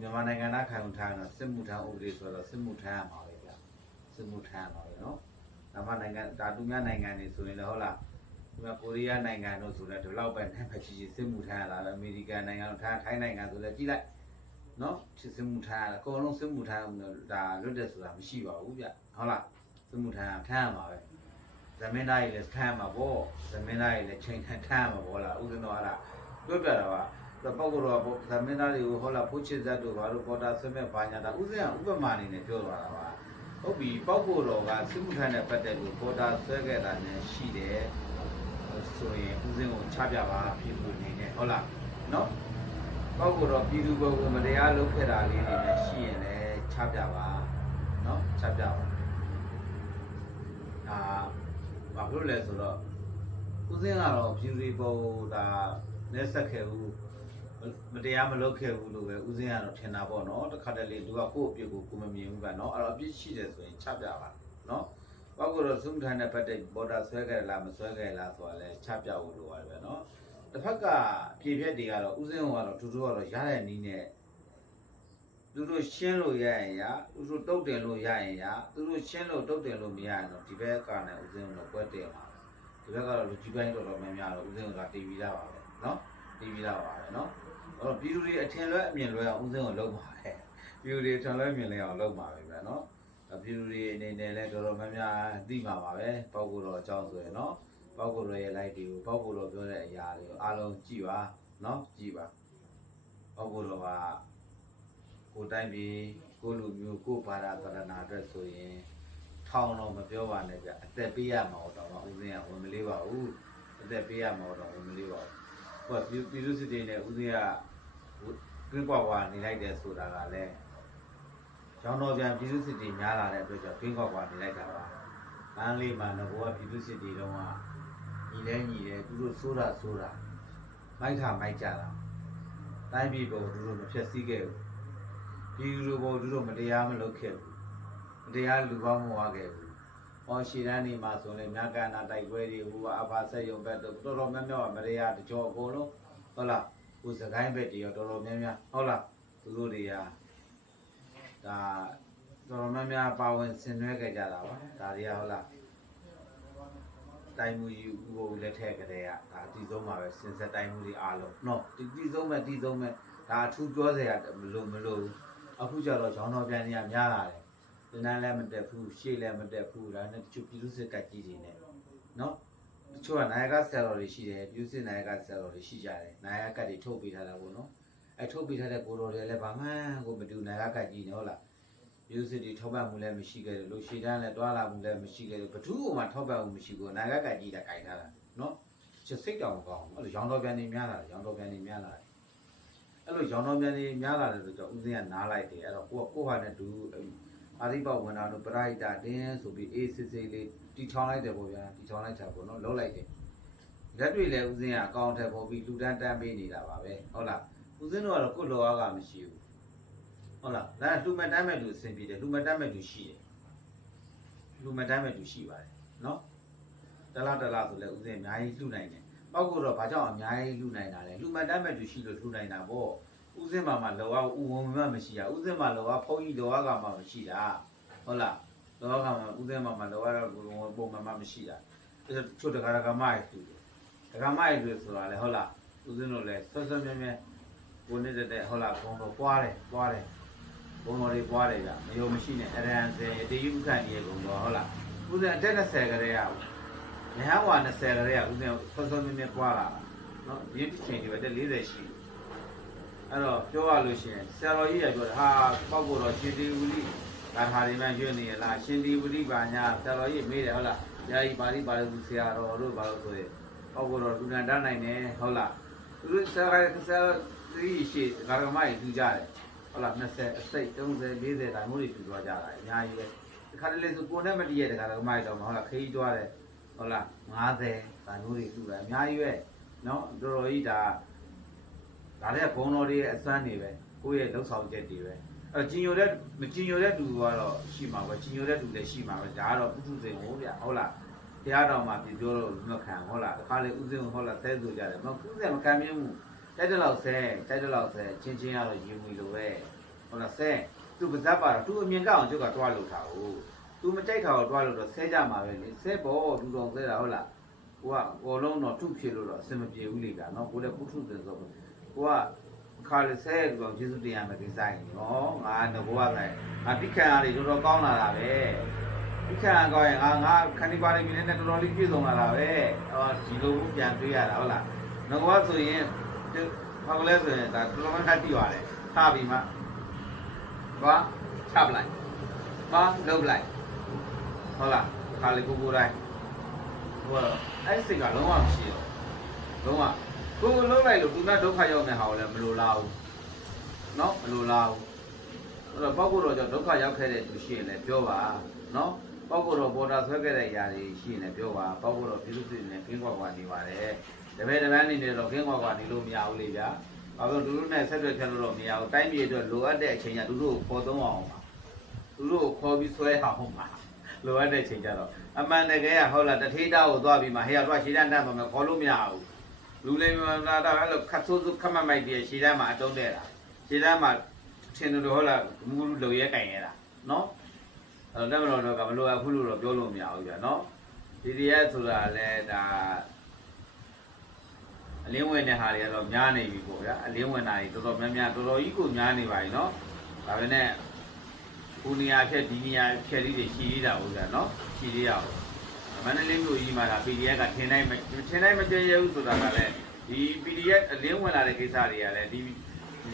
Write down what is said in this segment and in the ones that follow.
မြန်မာနိုင်ငံသားခံယူထားတာစစ်မှုထမ်းဥပဒေဆိုတော့စစ်မှုထမ်းရမှာပဲဗျစစ်မှုထမ်းရမှာပဲနော်ဒါမှနိုင်ငံဒါတူများနိုင်ငံတွေဆိုရင်လည်းဟုတ်လားဒီမှာကိုရီးယားနိုင်ငံတို့ဆိုလည်းဒီလောက်ပဲနဲ့ပဲကြီးစစ်မှုထမ်းရတာပဲအမေရိကန်နိုင်ငံတို့ထိုင်းနိုင်ငံဆိုလည်းကြည့်လိုက်နော်စစ်မှုထမ်းရတာအကုန်လုံးစစ်မှုထမ်းဒါလွတ်တယ်ဆိုတာမရှိပါဘူးဗျဟုတ်လားစစ်မှုထမ်းရမှာပဲသမင်းသားကြီးလည်းထမ်းရမှာပေါ့သမင်းသားကြီးလည်းချိန်ထမ်းရမှာပေါ့လားဥစဉ်တော့အဲ့ဒါပြောပြတာပါပေါက်ကတော့သမင်းသားတွေကိုဟောလာဖိုးချစ်ဇတ်တို့ဘာလို့ပေါ်တာဆွဲမဲ့ဘာညာတာဥစဉ်ကဥပမာအနေနဲ့ပြောသွားတာပါဟုတ်ပြီပေါက်ကတော့ကစစ်မှုထမ်းတဲ့ပတ်သက်လို့ပေါ်တာဆွဲခဲ့တာနဲ့ရှိတယ်ဆိုရင်ဥစဉ်ကိုချပြပါဖြစ်လို့နေနေဟုတ်လားနော်ပေါက်ကတော့ပြည်သူဘုံကမတရားလုပ်ခဲ့တာလေးတွေနဲ့ရှိရင်လည်းချပြပါနော်ချပြပါဘာလို့လဲဆိုတော့ဥစဉ်ကတော့ပြည်သူဘုံဒါနဲ့ဆက်ခဲ့ဘူးမတရားမလုပ်ခဲ့ဘူးလို့ပဲဥစဉ်ကတော့ထင်တာပေါ့နော်တစ်ခါတလေသူကကိုယ့်အပြစ်ကိုကိုမမြင်ဘူးကနော်အဲ့တော့အပြစ်ရှိတယ်ဆိုရင်ချပြပါနော်ဘောက်ကတော့စုံထမ်းတဲ့ပတ်သက်ပေါ်တာဆွဲခဲ့လားမဆွဲခဲ့လားဆိုတာလဲချပြဖို့လိုပါတယ်ပဲနော်တစ်ဖက်ကအပြည့်ဖြက်တွေကတော့ဥစဉ်ကတော့တူတူကတော့ရတဲ့နည်းနဲ့သူတို့ရှင်းလို့ရရင်ရသူတို့တုတ်တင်လို့ရရင်ရသူတို့ရှင်းလို့တုတ်တင်လို့မရရင်တော့ဒီဘက်ကနဲ့ဥစဉ်ကတော့ကွက်တယ်ပါဒီဘက်ကတော့လူကြီးပိုင်းတော်တော်များများတော့ဥစဉ်ကတီးပြီးသားပါပဲနော်တီးပြီးသားပါပဲနော်အဲ့တော့ပြည်သူတွေအထင်လွဲအမြင်လွဲအောင်ဥစဉ်ကိုလုပ်ပါတယ်ပြည်သူတွေအထင်လွဲအမြင်လွဲအောင်လုပ်ပါပဲဗျာနော်ပြည်သူတွေအနေနဲ့လည်းတော်တော်များများသိမှာပါပဲပေါက်ကိုတော့အကြောင်းဆိုရင်နော်ပေါက်ကိုတော့ရဲ့ live တွေကိုပေါက်ကိုတော့ပြောတဲ့အရာတွေကိုအားလုံးကြည့်ပါနော်ကြည့်ပါပေါက်ကိုတော့ကကိုတိုင်းပြည်ကိုလူမျိုးကိုဘာသာတရဏအတွက်ဆိုရင်ထောင်တော့မပြောပါနဲ့ဗျအသက်ပေးရမှာတော့ဥစဉ်ကဝင်မလေးပါဘူးအသက်ပေးရမှာတော့ဝင်မလေးပါဘူးဟိုပြည်သူစစ်တွေနဲ့ဥစဉ်ကကင်းကွာနေလိုက်တယ်ဆိုတာကလည်းကျောင်းတော်ပြန်ပြည်သူစစ်တွေများလာတဲ့အတွက်ကြောင့်ကင်းကွာနေလိုက်တာပါလမ်းလေးမှာတော့ကပြည်သူစစ်တွေတော့ညီတယ်သူတို့ဆိုးတာမိုက်ကြတာတိုင်းပြည်ပေါ်သူတို့မဖြတ်စည်းခဲ့ဘူးပြည်သူတို့ပေါ်သူတို့မတရားမလုပ်ခဲ့ဘူးမတရားလူပေါင်းမဝခဲ့ဘူးဟောရှည်တန်းနေမှာဆိုရင်မြကနာတိုက်ပွဲတွေဟိုကအဖာဆက်ရုံဘက်တော်တော်များများမတရားတကြောအကုန်လုံးဟုတ်လားဟိုစကိုင်းဘက်တွေရောတော်တော်များများဟုတ်လားသူတို့တွေကဒါတော်တော်များများပါဝင်ဆင်နွှဲခဲ့ကြတာပါဒါတွေကဟုတ်လားတိုင်းမှုယူဖို့လက်ထက်ကလေးကဒါအတီးဆုံးပါပဲစင်ဆက်တိုင်းမှုတွေအားလုံးနော်တီးဆုံးမဲ့ဒါအထူးပြောစရာမလို့အခုကျတော့ဂျောင်းတော်ပြန်နေရများလာတယ်ဒီနန်းလည်းမတက်ဘူးရှေ့လည်းမတက်ဘူးဒါနဲ့တချို့ပြည်သူစစ်ကကြီးတွေနဲ့နော်တချို့ကနိုင်ကဆယ်တော်တွေရှိတယ်ပြည်သူစစ်နိုင်ကဆယ်တော်တွေရှိကြတယ်နိုင်ကတ်တွေထုတ်ပေးထားတာပေါ့နော်ထုတ်ပေးထားတဲ့ကိုတော်တွေလည်းဘာမှကိုမတူနိုင်ကတ်ကြီးနေဟုတ်လားပြည်သူစစ်တွေထောက်ပံ့မှုလည်းမရှိခဲ့တယ်လို့ရှေ့တန်းလည်းတွားလာမှုလည်းမရှိခဲ့တယ်ဘသူ့ကိုမှထောက်ပံ့မှုမရှိဘူးနိုင်ကတ်ကြီးတာခြင်ထားတာနော်ချက်စိတ်တောင်ကောင်းအဲ့လိုရောင်းတော်ပြန်နေများလာတယ်ရောင်းတော်ပြန်နေများလာတယ်အဲ့လိုရောင်းတော်ပြန်နေများလာတယ်ဆိုတော့ဥစဉ်ကနားလိုက်တယ်အဲ့တော့ကိုဟာနဲ့တူအာရိပဝန်တာတို့ပရိုက်တာတင်းဆိုပြီးအေးစစ်စစ်လေးတီထောင်လိုက်တယ်ပေါ့ဗျာတီထောင်လိုက်တာပေါ့နော်လုံးလိုက်တယ်လက်တွေလည်းဥစဉ်ကအကောင့်ထက်ပေါ်ပြီးလူတန်းတန်းပေးနေတာပါပဲဟုတ်လားဥစဉ်တို့ကတော့ကိုယ်လောကမရှိဘူးဟုတ်လားဒါကလူမတန်းမဲ့လူအဆင်ပြေတယ်လူမတန်းမဲ့လူရှိတယ်လူမတန်းမဲ့လူရှိပါတယ်နော်တလားဆိုလဲဥစဉ်အများကြီးလှူနိုင်တယ်ပောက်ကတော့ဘာကြောင့်အများကြီးလှူနိုင်တာလဲလူမတန်းမဲ့လူရှိလို့လှူနိုင်တာပေါ့ဥစဉ်မှာလောကဥဝင်မှမရှိတာဥစဉ်မှာလောကဖုံးကြီးလောကမှမရှိတာဟုတ်လားလောကမှာဥစဉ်မှာလောကတော့ပုံမှန်မှမရှိတာအဲ့ချို့တကာမရဲ့သူတကာမရဲ့သူဆိုတာလေဟုတ်လားဥစဉ်တို့လဲဆွဆွမြဲမြဲကိုနေတဲ့ဟုတ်လားဘုံတော့ပွားတယ်ဘုံတော်တွေပွားတယ်ဗျမယုံမရှိနဲ့အရန်စင်တေယုခံကြီးဘုံတော့ဟုတ်လားဥစဉ်အတက်20ကလေးရဘူးမဟဝါ20ကလေးရဥစဉ်ဆွမြဲမြဲပွားလာနော်ဒီချိန်ဒီပဲတက်40ရှိအဲ့တော့ပြောရလို့ရှိရင်ဆရာတော်ကြီးကပြောတာဟာပောက်ဖို့တော့ရှင်ဒီဝလိဒါဟာတွေမှရွတ်နေရလားရှင်ဒီဝလိပါညာဆရာတော်ကြီးမေးတယ်ဟုတ်လားယာယီပါဠိပါဠိဆရာတော်တို့ဘာလို့ဆိုရင်ပောက်ဖို့တော့လူနန္ဒနိုင်တယ်ဟုတ်လားသူတို့ဆရာကြီးရှိဂါရမကြီးထူကြတယ်ဟုတ်လား20အစိတ်30 40တိုင်းမို့တွေထူသွားကြတာအများကြီးပဲဒီခါတလေဆိုကိုနဲ့မတည့်ရတဲ့ဂါရမကြီးတော့ဟုတ်လားခရီးသွားတယ်ဟုတ်လား50တိုင်းမို့တွေထူတာအများကြီးပဲနော်တော်တော်ကြီးဒါလည်းဘုံတော်တွေရဲ့အစွမ်းတွေပဲကိုယ့်ရဲ့လှုပ်ဆောင်ချက်တွေပဲအဲ့တော့ကျင်ညိုတဲ့သူကတော့ရှိမှာပဲကျင်ညိုတဲ့သူလည်းရှိမှာပဲဒါကတော့ပုထုဇဉ်ဟုတ်ဗျဟုတ်လားတရားတော်မှာပြောလို့မခံဟုတ်လားအခါလေဥစဉ်ဟုတ်လားဆဲဆိုကြတယ်မဥစဉ်မခံမြင်ဘူးတိုက်တလောက်ဆဲချင်းကတော့ရေမွေလိုပဲ တော့ဆဲသူပါဇက်ပါတော့သူအမြင်ကောက်အောင်ကျုပ်ကတွားလို့ထားဘူးသူမကြိုက်တာကိုတွားလို့တော့ဆဲကြမှာပဲလေဆဲပေါ်သူတော်ဆဲတာဟုတ်လားကိုကဘောလုံးတော့ထုဖြစ်လို့တော့အစင်မပြေဘူးလေကနော်ကိုလည်းပုထုတယ်ဆိုကိုကခါလေးဆဲသူတော်ကျေးဇူးတင်ရမယ်ဒီဆိုင်နော်ငါငါတိခန့်အားတွေတော်တော်ကောင်းလာတာပဲတိခန့်ကောင်းရင်ငါခဏိပါလိမ့်မယ်နဲ့တော်တော်လေးပြည့်စုံလာတာပဲဒီလိုပြန်တွေးရတာဟုတ်လားငါကဆိုရင်ဘာကလဲဆိုရင်ဒါတော်တော်မှတ်တိပါတယ်ထားပြီးမှဘာချပလိုက်ဘာလုပ်လိုက်ဟုတ်လားခါလေးကိုတိုင်းဟိုအဲ့စိတ်ကလုံးဝမရှိတော့လုံးဝကိုလုံးလိုက်လို့သူကဒုက္ခရောက်နေဟာကိုလည်းမလိုလားဘူးเนาะမလိုလားဘူးအဲ့တော့ပေါ့ကိုတော့ဒုက္ခရောက်ခဲ့တဲ့သူရှိရင်လည်းပြောပါเนาะပေါ့ကိုတော့ပေါ်တာဆွဲခဲ့တဲ့ຢာတွေရှိရင်လည်းပြောပါပေါ့ကိုတော့ပြည်သူစစ်နဲ့ကင်းကွာကွာနေပါတယ်တပည့်တပန်းနေနေတော့ကင်းကွာကွာနေလို့မရဘူးလေဗျာဘာလို့သူတို့နဲ့ဆက်သွယ်ချက်လို့တော့မရဘူးတိုင်းပြည်အတွက်လိုအပ်တဲ့အချိန်ကသူတို့ကိုခေါ်သုံးအောင်ပါသူတို့ကိုခေါ်ပြီးဆွဲအောင်ပါလိုအပ်တဲ့အချိန်ကျတော့အမှန်တကယ်ကဟုတ်လားတထေးသားကိုသွားပြီးမှဟဲ့ရတော့ရှည်တန်းတန်းပါမယ်ခေါ်လို့မရဘူးလူလိမ်လာတော့အဲ့လိုခတ်ဆိုးဆိုးခတ်မမိုက်တည်းရှည်တန်းမှာအတုံးတဲ့တာရှည်တန်းမှာထင်လို့ဟုတ်လားမူလုံရဲကင်ရဲတာနော်အဲ့တော့လက်မတော်တော့ကမလိုအခုလို့တော့ပြောလို့မရဘူးကြာနော်ဒီတရားဆိုတာလဲဒါအလင်းဝင်တဲ့ဟာတွေကတော့များနေပြီပေါ့ဗျာအလင်းဝင်တာတွေတော်တော်များများတော်တော်ကြီးကိုများနေပါပြီနော်ဒါပဲနဲ့ခုနေရာဖြက်ဒီနေရာဖြက်လေးတွေရှိသေးတာဟုတ်ကြနော်ရှိသေးရအောင်မန္တလေးမြို့ကြီးမှာဒါ PDF ကထင်တိုင်းမတည့်ရဘူးဆိုတာကလည်းဒီ PDF အလင်းဝင်လာတဲ့ကိစ္စတွေကလည်းဒီ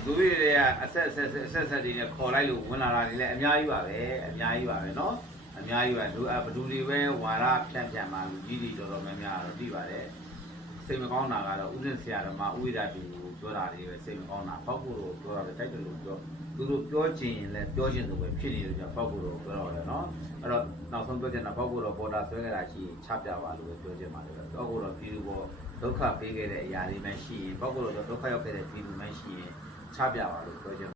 လူတွေကအဆက်တွေနဲ့ခေါ်လိုက်လို့ဝင်လာတာတွေလည်းအများကြီးပါပဲနော်အများကြီးပါလူဘဒူတွေပဲဝါရဖြန့်မှာလူကြီးတွေတော်တော်များများတော့သိပါတယ်စိတ်မကောင်းတာကတော့ဥစဉ်ဆရာတော်မှာဥဝိဒတူကိုပြောတာတွေပဲစိတ်မကောင်းတာပောက်ဖို့တော့ပြောတာပဲတိုက်တယ်လို့ပြောသူတို့ပြောချင်ရင်လည်းပြောချင်သူပဲဖြစ်နေလို့ကြောင့်ပောက်ဖို့တော့ပြောတော့တယ်နော်အဲ့တော့နောက်ဆုံးပြောချင်တာပောက်ဖို့တော့ပေါ်တာဆွဲခဲ့တာရှိရင်ချပြပါလို့ပဲပြောချင်ပါတယ်ပောက်ဖို့တော့ပြည်သူပေါ်ဒုက္ခပေးခဲ့တဲ့အရာတွေမှရှိရင်ပောက်ဖို့တော့ဒုက္ခရောက်ခဲ့တဲ့ပြည်သူမှရှိရင်ချပြပါလို့ပြောချင်